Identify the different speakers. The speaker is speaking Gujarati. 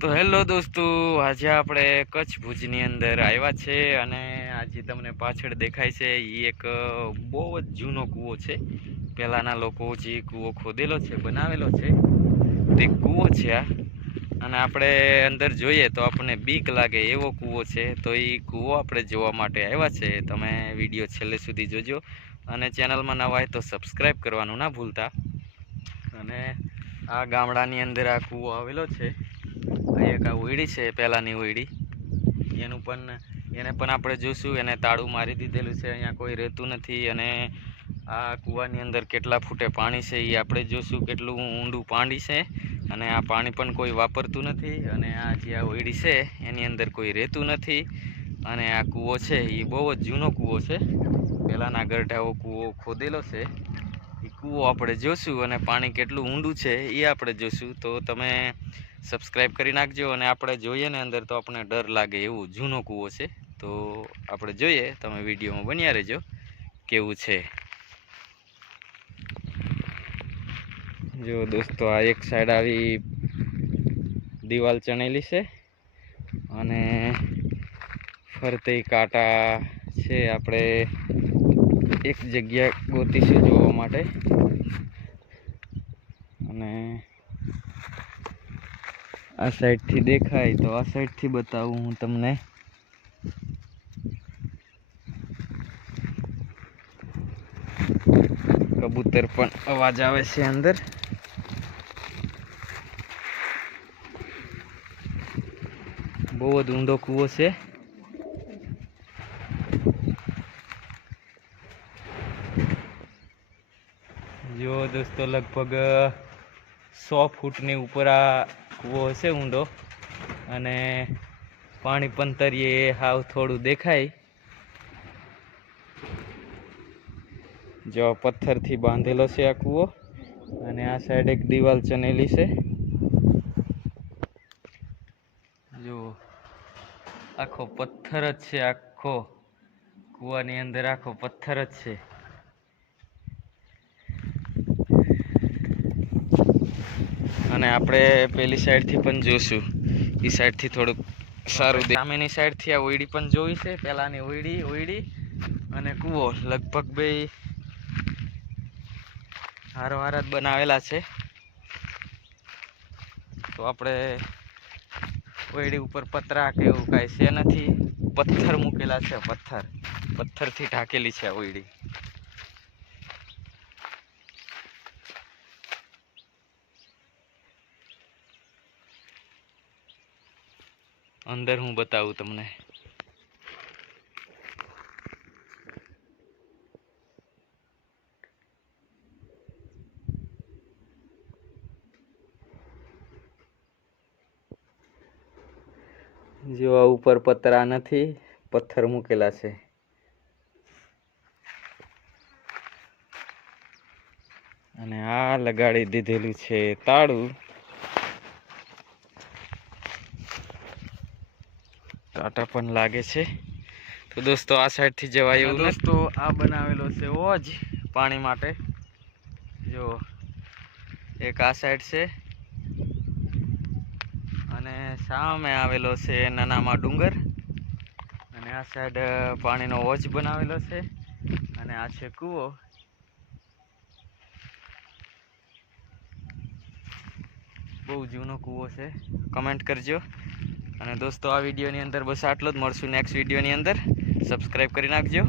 Speaker 1: તો હેલો દોસ્તો, આજે આપણે કચ્છ ભુજની અંદર આવ્યા છે અને આજે તમને પાછળ દેખાય છે એ એક બહુ જ જૂનો કૂવો છે. પહેલાંના લોકો જે કૂવો ખોદેલો છે, બનાવેલો છે, તે કૂવો છે આ. અને આપણે અંદર જોઈએ તો આપણને બીક લાગે એવો કૂવો છે. તો એ કૂવો આપણે જોવા માટે આવ્યા છે. તમે વીડિયો છેલ્લે સુધી જોજો. અને ચેનલમાં નવા હોય તો સબસ્ક્રાઈબ કરવાનું ના ભૂલતા. અને આ ગામડાની અંદર આ કૂવો આવેલો છે. એક આ ઓયડી છે, પહેલાંની ઉયડી. એનું પણ, એને પણ આપણે જોઈશું એને તાળું મારી દીધેલું છે, અહીંયા કોઈ રહેતું નથી, અને આ કૂવાની અંદર કેટલા ફૂટે પાણી છે એ આપણે જોઈશું કેટલું ઊંડું પાણી છે, અને આ પાણી પણ કોઈ વાપરતું નથી, અને આ જે આ ઓયડી છે, એની અંદર કોઈ રહેતું નથી, અને આ કૂવો છે એ બહુ જ જૂનો કૂવો છે. પહેલાંના ગરઢાઓ કૂવો ખોદેલો છે. એ કૂવો આપણે જોઈશું અને પાણી કેટલું ઊંડું છે એ આપણે જોઈશું તો તમે સબસ્ક્રાઈબ કરી નાખજો અને આપણે જોઈએ ને અંદર તો આપણને ડર લાગે એવું જૂનો કૂવો છે. તો આપણે જોઈએ, તમે વિડીયોમાં બન્યા રહેજો, કેવું છે. જો દોસ્તો, આ એક સાઈડ આવી દિવાલ ચણેલી છે અને ફરતે કાંટા છે આપણે એક જગ્યા ગોતીશું જોવા માટે. અને આ સાઈડથી દેખાય તો આ સાઈડથી બતાવું હું તમને. કબૂતર પણ અવાજ આવે છે અંદર. બહુ જ ઊંડો કૂવો છે. જો દોસ્તો, લગભગ સો ફૂટની ઉપર આ કૂવો હશે ઊંડો. અને પાણી પંતરીએ હાવ થોડું દેખાય. જો પથ્થરથી બાંધેલો છે આ કૂવો. અને આ સાઈડ એક દિવાલ ચનેલી છે. જો આખો પથ્થર જ છે, આખો કૂવાની અંદર આખો પથ્થર જ છે. અને આપણે પેલી સાઈડથી પણ જોશું. એ સાઈડથી થોડુંક સારું સામેની સાઈડથી આ ઓયડી પણ જોઈ છે પહેલાંની ઓયડી ઓયડી. અને કૂવો, લગભગ બે હારો હાર જ બનાવેલા છે. તો આપણે ઓયડી ઉપર પતરા કે એવું કાંઈ છે નથી. પથ્થર મૂકેલા છે, પથ્થર. પથ્થરથી ઢાંકેલી છે ઓયડી. અંદર હું બતાવું તમને. જો આ ઉપર પતરા નથી, પથ્થર મૂકેલા છે. અને આ લગાડી દીધેલું છે તાળું. કાંટા પણ લાગે છે. તો દોસ્તો, આ સાઈડથી જવાય એવું દોસ્તો, આ બનાવેલો છે ઓજ પાણી માટે. જો, એક આ સાઈડ છે. અને સામે આવેલો છે નાનામાં ડુંગર. અને આ સાઈડ પાણીનો ઓજ બનાવેલો છે. અને આ છે કૂવો. બહુ જૂનો કૂવો છે. કમેન્ટ કરજો. અને દોસ્તો, આ વિડીયોની અંદર બસ આટલો જ. મળશું નેક્સ્ટ વિડીયોની અંદર. સબસ્ક્રાઈબ કરી નાખજો.